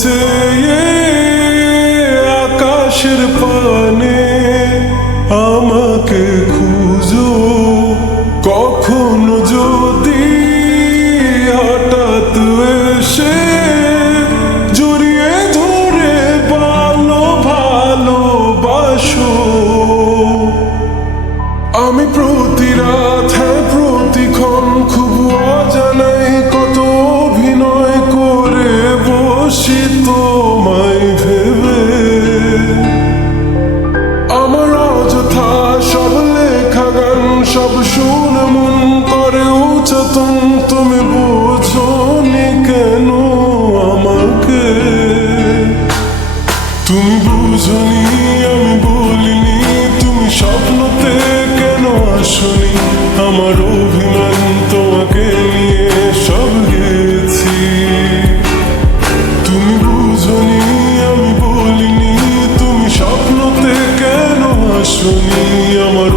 চেয়ে আকাশের পানে আমাকে খুঁজো, কখনো যদি হঠাৎ এসে জড়িয়ে ধরে ভালোবাসো। আমি প্রতি রাত, হ্যাঁ প্রতিক্ষণ খুব অজানাই কত অভিনয় করে বসি তোমায় ভেবে। আমার অযথা সব লেখা গান সব শুনে মন করে উচ্চতন, তুমি বোঝনি কেন আমাকে? তুমি বুঝনি আমি বলিনি, তুমি স্বপ্নতে কেন আসনি? আমার অভিমান তোমাকে নিয়ে সব গেছি। তুমি বুঝনি আমি বলিনি, তুমি স্বপ্নতে কেন আসনি? আমার